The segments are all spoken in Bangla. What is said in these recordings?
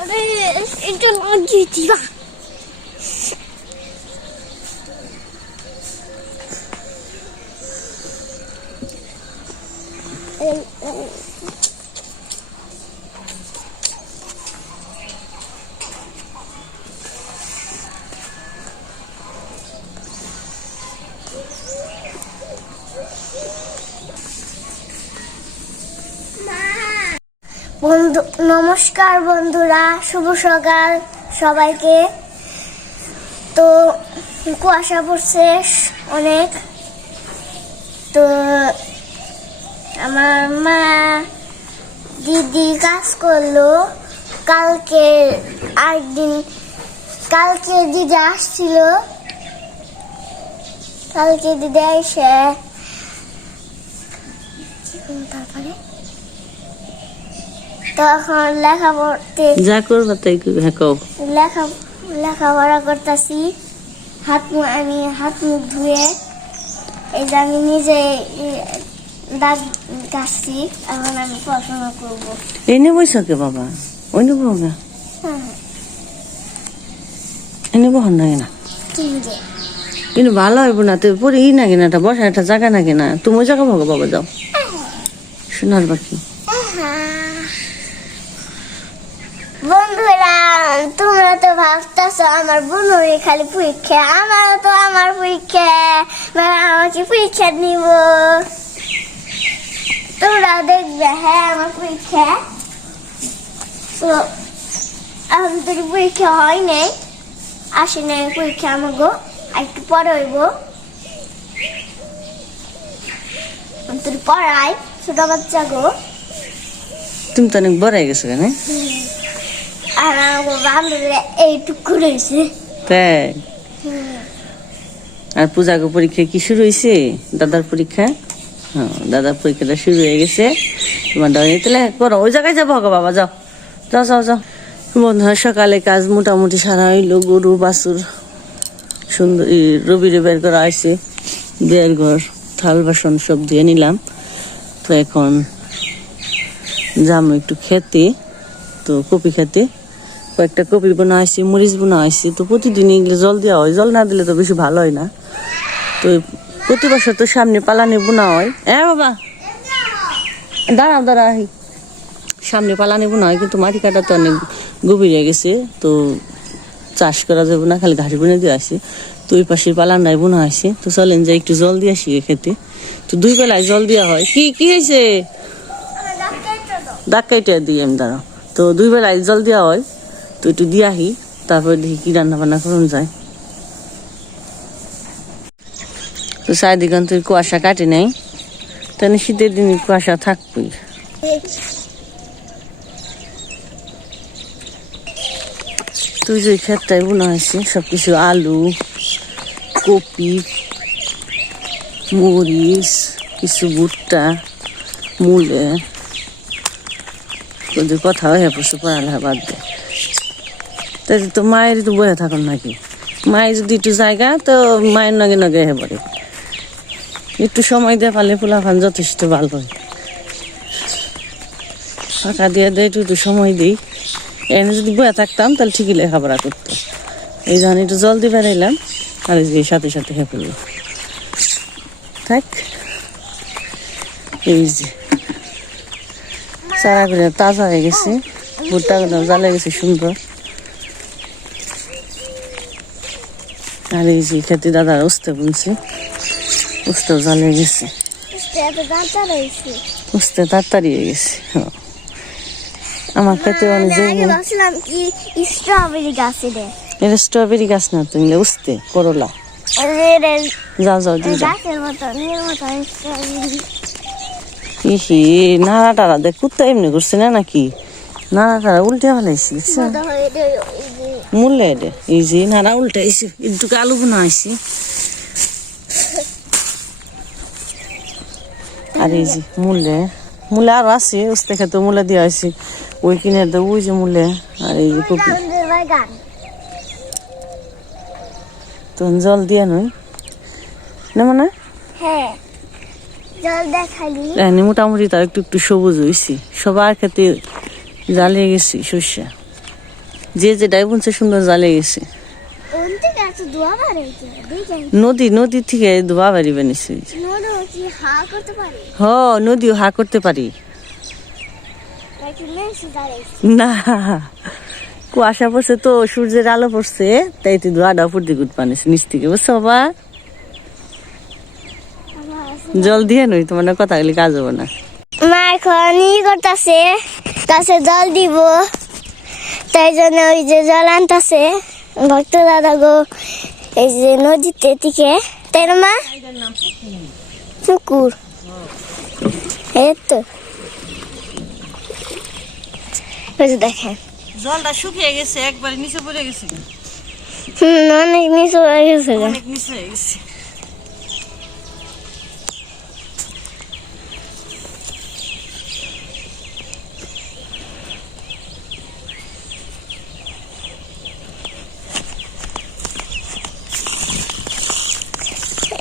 আরে এটা লাগিয়ে দিবা। বন্ধু নমস্কার বন্ধুরা, শুভ সকাল সবাইকে। তো কুয়াশা পড়ছে অনেক। তো আমার মা দিদি কাজ করলো কালকে, কালকে দিদি আসছিল। কালকে দিদি এসে তারপরে তখন লেখা পড়তে যা করবা তাই লেখাপড়া করতেছি। আমি হাত মুখ ধুয়ে এই যে আমি নিজে দাঁত কাটছি। এখন আমি পড়াশোনা করবো। এনে বইস কে বাবা? ওইনে বহা, এনে বহন না কেনা কিন্তু ভালো হইব না। তো পরে ই না কেনা, বসা একটা জায়গা না কেনা। তুমি ওই জায়গা ভাগো বাবা, যাও শোনার বাকি। বন্ধুরা, তোমরা তো ভাবতেছো আমার বোনের খালি পরীক্ষা, আমারও তো আমার পরীক্ষা, আমাকে পরীক্ষা নিব। তোমরা দেখবে, হ্যাঁ আমার পরীক্ষা। তো এখন তোর পরীক্ষা হয় নাই, আসে নাই পরীক্ষা। আমাকে একটু পরে হইব। তোর পড়াই ছোট বাচ্চা গো। তুমি তো অনেক বড় হয়ে গেছো কেন? আর আমার বান্ধবীরা এইটুকু রয়েছে। তাই? আর পূজাকে পরীক্ষা কি শুরু হয়েছে? দাদার পরীক্ষা? হ্যাঁ, দাদার পরীক্ষাটা শুরু হয়ে গেছে। তোমার দাঁড়িয়ে তাহলে করো, ওই জায়গায় যাবো বাবা, যাও যাও যাও যাও। বন্ধুরা, সকালে কাজ মোটামুটি সারা হইলো। গরু বাছুর সুন্দর রবিরে বের করা হয়েছে। বিয়ের ঘর থাল বাসন সব দিয়ে নিলাম। তো এখন যাবো একটু খেতে। তো কপি খেতে কয়েকটা কপি বোনা হয়েছে, মরিচ বোনা হয়েছে। তো প্রতিদিনই এগুলো জল দেওয়া হয়, জল না দিলে তো বেশি ভালো হয় না। তো প্রতি বছর তো সামনে পালানে বোনা হয়। হ্যাঁ বাবা, দাঁড়াও দাঁড়াও, সামনে পালানে বোনা হয়, কিন্তু মাটি কাটা তো অনেক গভীর হয়ে গেছে। তো চাষ করা যাবে না, খালি ঘাস বুনে দিয়ে আসে। তো ওই পাশে পালানটাই বোনা হয়েছে। তো চলেন যাই একটু জল দিয়ে আসি খেতে। তো 2 বেলায় জল দেওয়া হয়। কি হয়েছে? ডাক্কাইটা দিই আমি, দাঁড়াও। তো 2 বেলায় জল দেওয়া হয়। তো একটু দিয়ে আহি, তারপরে দেখি কি রান্না বান্না করুন যায়। তো চারিদিকে তো কুয়াশা কাটে নাই, তাহলে শীতের দিনে কুয়াশা থাকবই। তুই যে ক্ষেতটাই বোনা হয়েছে সবকিছু, আলু, কপি, মরিচ, কিছু ভুট্টা, মূলে। যদি কথা হয়ে পড়ছে পড়ালেখা বাদ দে। তাই তো মায়ের তো বয়ে থাকুন নাকি? মায়ের যদি একটু জায়গা, তো মায়ের নগে নগে হে পড়ে। একটু সময় দিয়ে পালে পোলাপান যথেষ্ট ভালো হয়। ফাঁকা দিয়ে দেয়, একটু সময় দিই। এনে যদি বয়ে থাকতাম তাহলে ঠিকই লেখাপড়া করতো। এই জন্য একটু জল দিয়ে বেড়াইলাম, আর এই সাথে সাথে খেয়ে পড়লো। থাক, এই যে চারাগুলো তাজা হয়ে গেছে, ভুট্টাগুলো জ্বালে গেছে সুন্দর। আর এই যে খেতে দাদার উস্তে বুনছে, উস্তেও জ্বালে গেছে, উস্তে তাড়াতাড়ি হয়ে গেছে। আমার খেতে অনেক স্ট্রবেরি গাছ, এটা স্ট্রবেরি গাছ না, তো এগুলো উস্তে করলা। যাও যাও দিয়ে যাও। ইহি নাড়া টাড়া দেখ, কুত্তা এমনি করছে না নাকি? নাড়া টাড়া উল্টে ফেলাইছি, মূল্য এটা। এই যে নাড়া উল্টাইছি, একটু আলু বোনা হয়েছি। আর এই যে মূলে আরো আছে, উস্তে খেতে মূলে দেওয়া হয়েছে। ওই কিনে দেবো, ওই যে মূলে। আর এই যে কপি, তো জল দিয়ে নই না মানে মোটামুটি তার একটু একটু সবুজ হয়েছি। সবার খেতে জ্বালিয়ে গেছি সর্ষে। যে যেটাই বলছে সুন্দর জালে গেছে। ওন থেকে এত দোয়া বাড়াইছে দেখেন নদী থেকে ধোয়া বাড়ি বানিয়েছে। নদী কি হা করতে পারে হ নদীও হা করতে পারি নাকি মেসি দাঁড়াইছে না, কুয়াশা পড়ছে তো সূর্যের আলো পড়ছে তাই তো ধোয়াটা ফুটতে গুট বানিয়েছে নিচ থেকে, বুঝছো বাবা? জল দিয়ে নই তোমার না কথা গেলে কাজ হবো না। মা এখন ই করতেছে গাছে জল দিব, তাই জন্য ওই যে জল আনতেছে ভক্ত দাদা গো এই যে নদীতে থেকে, তাই না মা? পুকুর এই তো ওই যে দেখেন জলটা শুকিয়ে গেছে, একবারে নিচে পড়ে গেছে, অনেক নিচু হয়ে গেছে গো। অনেক নিচে হয়ে গেছে।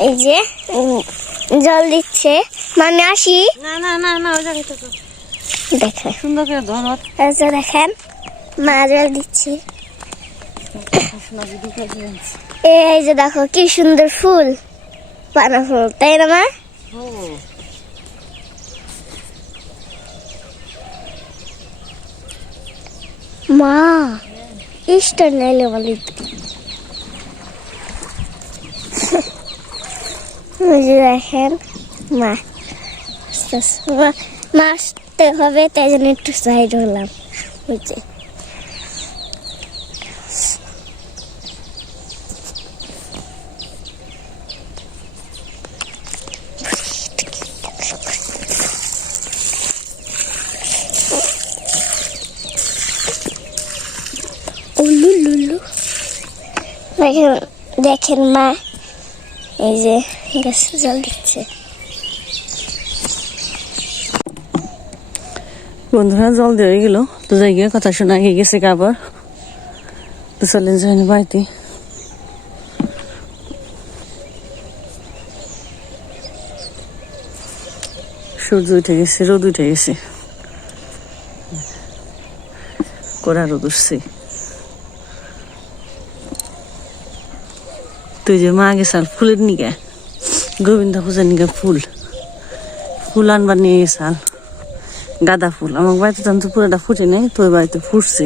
এই যে জল দিচ্ছে, মামি আসি না না না না ওই জায়গায় তো দেখেন সুন্দর করে ধন্যবাদ। এই যে দেখেন মা জল দিচ্ছে, এই যে দেখো কি সুন্দর ফুল, পানা ফুল, তাই না মা? মা ইস্টার নাইলে বলি দেখেন মা মা আসতে হবে তাই জন্য একটু সাইড হলাম বুঝছে। দেখেন দেখেন মা এই যে গাছে জল দিচ্ছে। বন্ধুরা জল দিয়ে গেল তো যাই গিয়ে কথা শোনা গিয়ে গেছে আবার, তো চলেন যাইনি বাড়িতে। সূর্য উঠে গেছে, রোদ উঠে গেছে, কড়া রোদ উঠছে। তুই যে মা গেছাল ফুলের নিকে, গোবিন্দ পূজার নিকে ফুল আনবার নিয়ে গেছাল, গাঁদা ফুল। আমার বাড়িতে তো পুরোটা ফুটে নেই, তোর বাড়িতে ফুটছে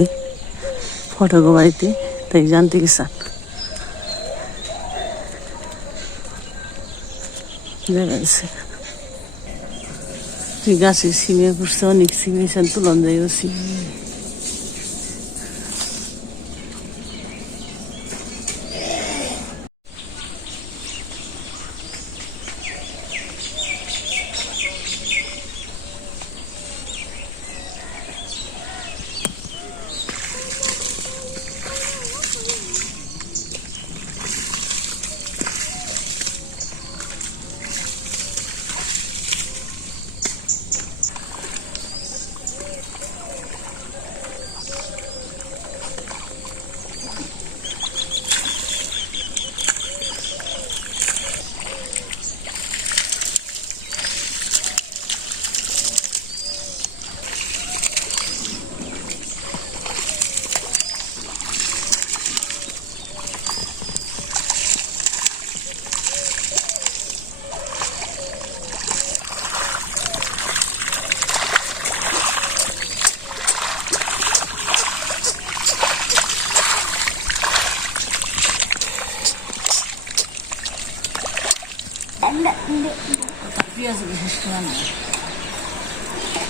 ফটক বাড়িতে, তাই জানতে গেছাল। দেখা গেছে তুই গাছে সিমে ফুটছে, অনেক সিমে তুলন যাই সিম।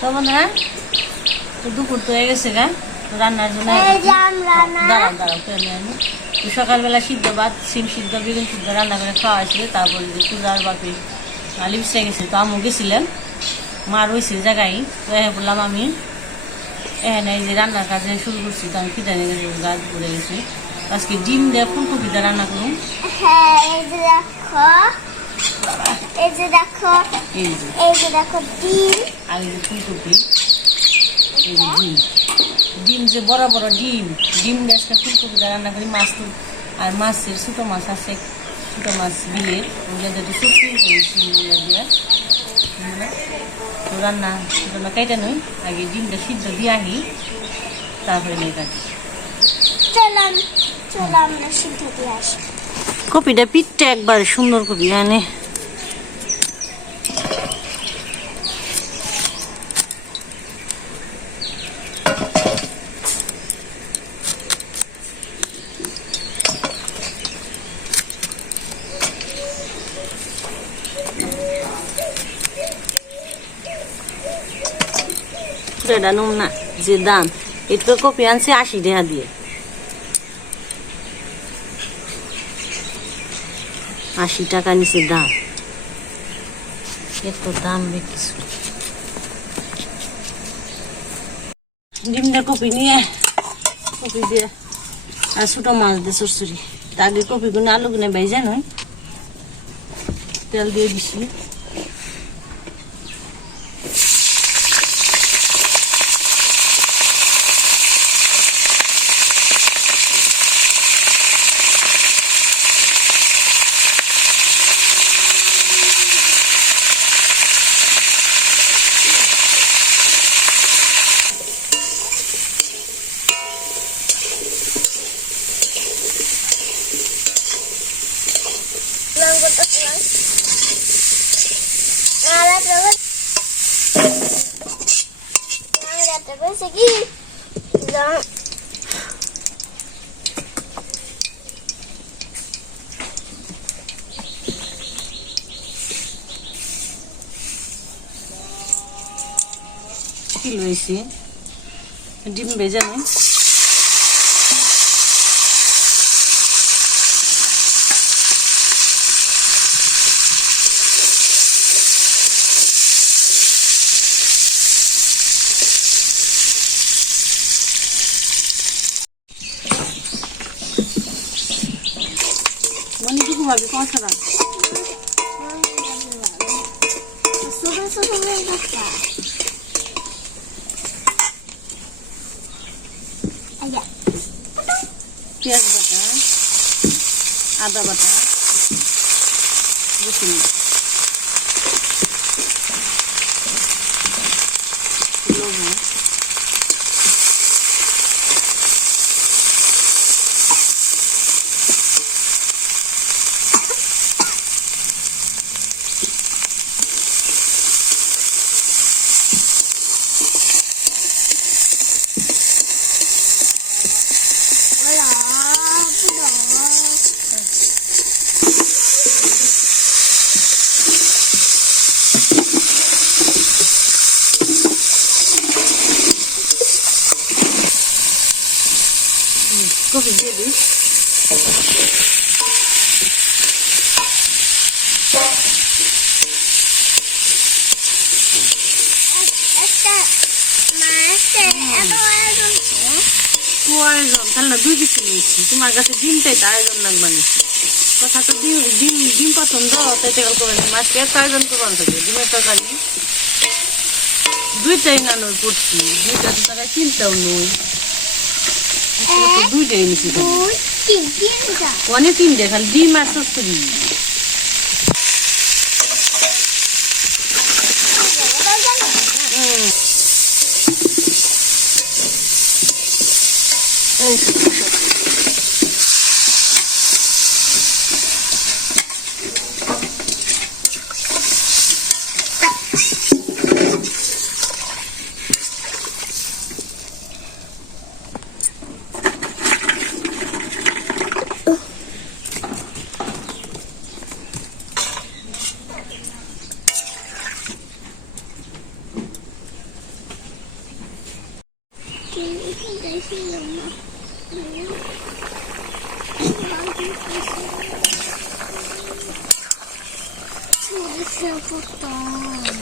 তো বন্ধুরা তো দুপুর তো হয়ে গেছে গা, তো রান্নার জন্য দাঁড়াও তো সকালবেলা সিদ্ধ ভাত, সিম সিদ্ধ, বেগুন সিদ্ধ রান্না করে খাওয়া হয়েছিল। তারপরে যে পূজার বাপি লিপসে গেছে, তো আমও গেছিলেন, মা রয়েছে জায়গায়। তো বললাম আমি এখানে এই যে রান্নার কাজে শুরু করছি, তো আমি কি জানি গাছ পড়ে গেছি। আজকে ডিম দিয়ে ফুলকপিটা রান্না করুন। এই যে দেখো ডিম আর এই যে ফুলকপি, এই যে ডিম যে বড় বড় ডিম দিয়ে আজকে ফুলকপিটা রান্না করি। মাছ তো আর মাছের ছোটো মাছ আছে, ছোটো মাছ বিলের, ওগুলো যদি শুকিয়ে করেছি দিয়ে তো রান্না কেটে নই, আগে ডিমটা সিদ্ধ দিয়ে আহি, তারপরে নিয়ে কাটি। চলাম চলাম আমরা সিদ্ধ দিয়ে আসি। কপিটা পিঠটা একবার সুন্দর কপি এনে এটা নুন না যে দাম একটু কপি আনছে 80 টাকা দিয়ে, 80 টাকা নিচে দাম, এত দাম কিছু। ডিমটা কপি নিয়ে কপি দিয়ে আর ছোট মাছ দিয়ে চরচড়ি, আগে কপি গুনে আলু গুনে ভেজে নয় তেল দিয়ে দিছি। কি লইছি ডিম ভেজা নয়, মনিটুকু ভাবি কষা পেঁয়াজ বাটা, আদা বাটা, রসুন, লবণ, কপি দিয়ে দিই। আয়োজন তাহলে 2 কেজি নিয়েছি, তোমার কাছে ডিমটাই তো আয়োজন লাগবে নিচ্ছি কথা তো ডিম ডিম ডিম পছন্দ তাই তেল করে মাছকে এত আয়োজন করবার থাকে ডিমের তরকারি 2টাই নানোর করছি, 2টা তো টাকা কিনতেও নই, 2টাই নিচ্ছি অনেক 3টে খালি ডিম আর চচ্চড়ি।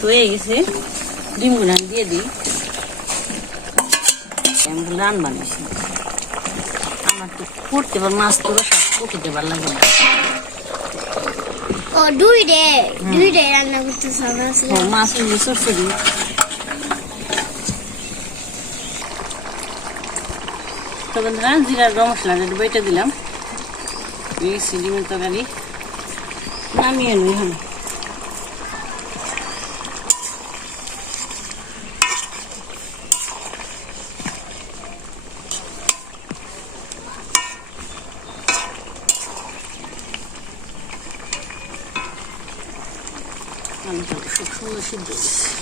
হয়ে গেছে, ডিমগুলো দিয়ে দিই। রান বানিয়েছি আমার তো করতে পার মাছ তো সব করতে ভালো লাগে না। ও 2 রান্না করতেছে মাছ সরষে তো বন্ধুরা জিরার গরম মশলা বেটে দিলাম, ডিমের তরকারি নামিয়ে নিই। হ্যাঁ সিদ্ধ হয়েছে।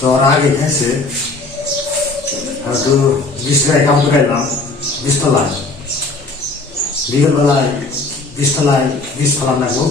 তো ওর আগে গেছে হয়তো 20 টাকায় কাম করে এলাম 20 তলায়, বিকেলবেলায় 20 তলায় 20 ফেলাম লাগবো।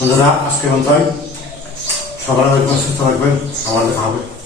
বন্ধুরা আজকে মতো সকালে সুস্থ থাকবেন, আবার দেখা হবে।